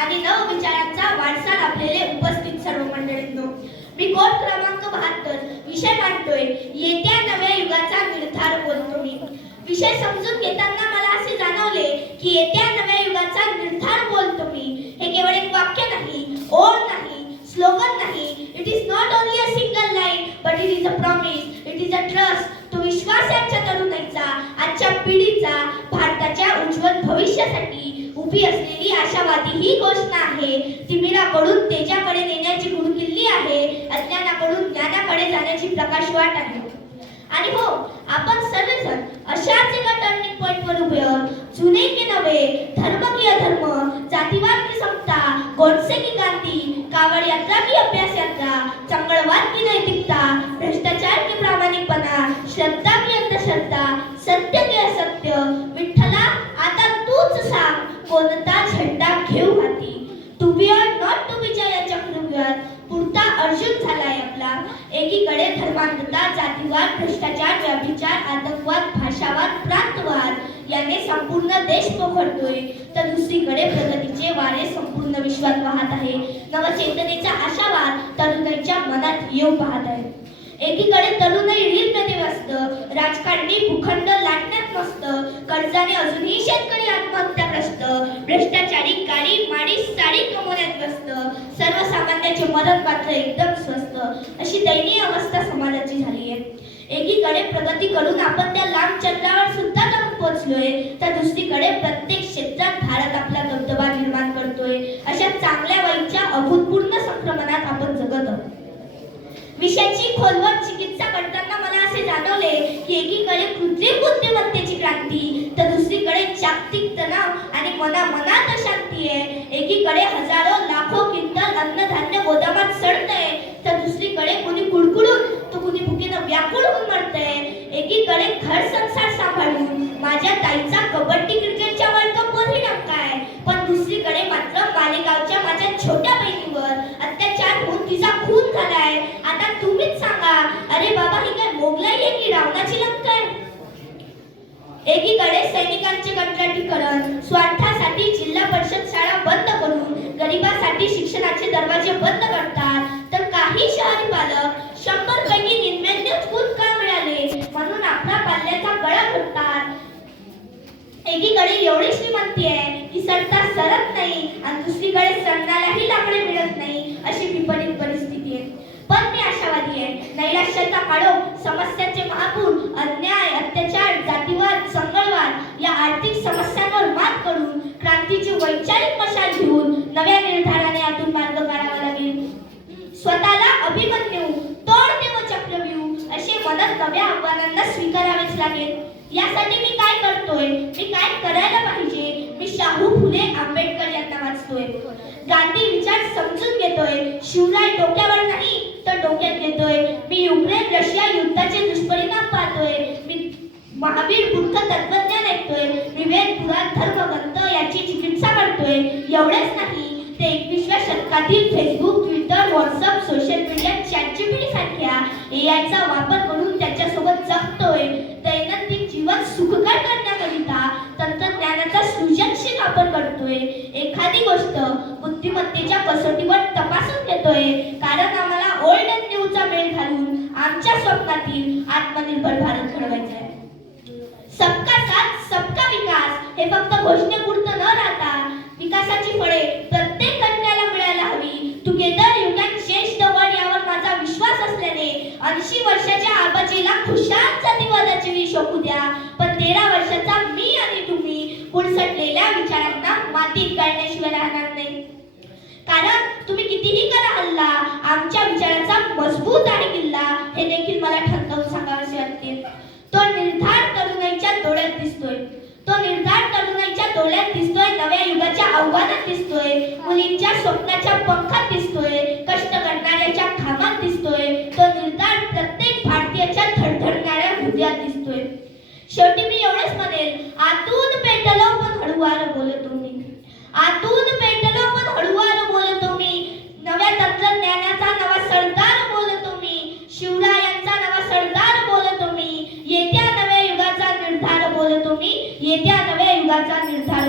आणि नवविचारांचा वारसा लाभलेले उपस्थित सर्व मंडळींनो, मी कोड क्रमांक 72 विषय मांडतोय, येत्या नव्या युगाचा निर्धार बोलतो मी. विषय समजून घेताना मला असे जाणवले की येत्या नव्या युगाचा निर्धार बोलतो मी हे केवळ एक वाक्य नाही, ओळ नाही, स्लोगन नाही. It is not only a single line but it is a promise, it is a trust. तो विश्वास आजच्या तरुणाईचा, आजच्या पिढीचा, भारताच्या उज्ज्वल भविष्यासाठी उभी असलेली आशावादी ही घोषणा आहे. तिमिराकडून तेजाकडे नेण्याची गुरुकिल्ली आहे, अज्ञानाकडून ज्ञानाकडे जाण्याची प्रकाशवाट आहे. आणि हो, आपण सर्वजण अशाच एका टर्निंग पॉइंटवर उभे आहोत. जुने की नवे, धर्म की अधर्म, जातीवाद की समता, गोडसे की गांधी, कावड यात्रा की अभ्यास यात्रा, चंगळवाद की नैतिकता, भ्रष्टाचार की प्रामाणिकपणा, श्रद्धा की अंधश्रद्धा, सत्य की असत्य. विठ्ठला, आता तूच सांग, कोणता झेंडा घेऊ हाती. To be or not to be या चक्रव्यूहात पुरता अर्जुन झालाय आपला. एकीकडे धर्मांधता, जातीवाद, भ्रष्टाचार, व्यभिचार, आतंकवाद, भाषावाद, प्रांतवाद याने संपूर्ण देश पोखरतोय, तर दुसरीकडे प्रगतीचे वारे संपूर्ण विश्वात वाहत आहे. नवचेतनेचा आशावाद तरुणाईच्या मनात येऊ पाहत आहे. एकीकडे तरुणाई रीलमध्ये व्यस्त, राजकारणी भूखंड लाटण्यात मस्त, कर्जाने अजूनही शेतकरी आत्महत्याग्रस्त, भ्रष्टाचारी काळी माडी साडी कमवण्यात व्यस्त, सर्वसामान्याचे मदत मात्र एकदम स्वस्त. अशी दयनीय अवस्था समाजाची झाली आहे. एकीकडे प्रगती करून आपण त्या लांब चंद्रावर सुद्धा जाऊन पोहोचलोय, तर दुसरीकडे प्रत्येक क्षेत्रात भारत आपला दबदबा निर्माण करतोय. अशा चांगल्या वाईटच्या अभूतपूर्व संक्रमणात आपण जगत आहोत. विषयाची खोलवर चिकित्सा करताना मला असे जाणवले की एकीकडे कृत्रिम बुद्धिमत्तेची क्रांती, तर दुसरीकडे जागतिक तणाव आणि मनामनात अशांती आहे. एकीकडे हजारो लाखो क्विंटल अन्नधान्य गोदामात सडतंय, तर दुसरीकडे कुणी कुडकुडून तर कुणी भुकेनं व्याकुळ होऊन मरतंय. एकीकडे घर संसार सांभाळून माझ्या ताईचा कबड्डी क्रिकेटच्या वर्ल्ड कपवरही डंका आहे, पण दुसरीकडे मात्र मालेगावच्या माझ्या छोट्या बहिणीवर अत्याचार होऊन तिचा खून झालाय. आता तुम्हीच सांगा, अरे बाबा, ही काय मोगलाई आहे की रावणाची लंका आहे? एकीकडे सैनिकांचे कंत्राटीकरण, स्वार्थासाठी जिल्हा परिषद शाळा बंद करून गरिबांसाठी शिक्षणाचे दरवाजे बंद करतात, तर काही शहरी पालक 100 पैकी 99 गुण का मिळाले म्हणून आपला पाल्याचा गळा घोटतात. एकीकडे एवढी श्रीमंती आहे की सरता सरत नाही आणि दुसरीकडे सणालाही लाकडे मिळत नाही. अशी विपरीत परिस्थिती आहे. पण मी आशावादी आहे. नैराश्याचा काळोख, समस्यांचे महापूर, अन्याय, अत्याचार, जातीवाद, संगळवाद या आर्थिक समस्यांवर मात करून क्रांतीची वैचारिक मशाल घेऊन नव्या निर्धाराने यातून मार्ग काढावा लागेल. स्वतःला अभिमन्यू, तोड देव चक्रव्यूह असे म्हणत नव्या आव्हानांना स्वीकारावेच लागेल. यासाठी मी काय करतोय, मी काय करायला पाहिजे? मी शाहू फुले आंबेडकर यांना वाचतोय, गांधी विचार समजून घेतोय, शिवराय डोक्यावर नाही तर डोक्यात घेतोय. मी युक्रेन रशिया युद्धाचे दुष्परिणाम पाहतोय, मी महावीर बुद्ध तत्वज्ञान ऐकतोय, मी वेद पुराण धर्मग्रंथ याची चिकित्सा करतोय. एवढेच नाही, ते 21व्या शतकातील Facebook, Twitter, WhatsApp, social media, ChatGPT सारख्या एआयचा वापर करून त्याच्यासोबत जगतोय. दैनंदिन जीवन सुखकर करण्याकरिता तंत्रज्ञानाचा सृजनशील वापर करतोय. एखादी गोष्ट बुद्धिमत्तेच्या कसोटीवर तपासून घेतोय, कारण आम्हाला ओल्ड अँड न्यूचा मेळ घालून आमच्या स्वप्नातील आत्मनिर्भर भारत घडवायचा आहे. सबका साथ सबका विकास हे फक्त घोषणेपुरतं न राहता विकासाची फळे प्रत्येक घटकाला मिळायला हवी. Together you can change the world यावर माझा विश्वास असल्याने 80 वर्षाच्या आबाजीला खुशाल जातीवादाची विष ओकू द्या, पण 13 वर्षाचा मी आणि तुम्ही पुढसटलेल्या विचारांना मातीत गाळण्याशिवाय राहणार नाही. कारण तुम्ही कितीही करा हल्ला, आमच्या विचारांचा मजबूत आणि किल्ला हे देखील मला ठणकावून सांगावेसे वाटते. तो निर्धार तरुणाईच्या डोळ्यात दिसतोय, तो निर्धार तरुणाईच्या डोळ्यात दिसतोय, नव्या युगाच्या आव्हानात दिसतोय, मुलींच्या स्वप्नाच्या पंखात दिसतोय, कष्ट करणाऱ्याच्या घामात दिसतोय. तो निर्धार प्रत्येक भारतीयाच्या धडधडणाऱ्या हृदयात दिसतोय. शेवटी मी एवढेच म्हणेल, आतून पेटलो पण हळूवार बोलतो मी, आतून पेटलो पण हळूवार बोलतो मी. नव्या तंत्रज्ञानाचा नवा सरदार बोलतो मी, शिवरायांचा नवा सरदार बोलतो मी. येत्या नव्या युगाचा निर्धार बोलतो मी, येत्या नव्या युगाचा निर्धार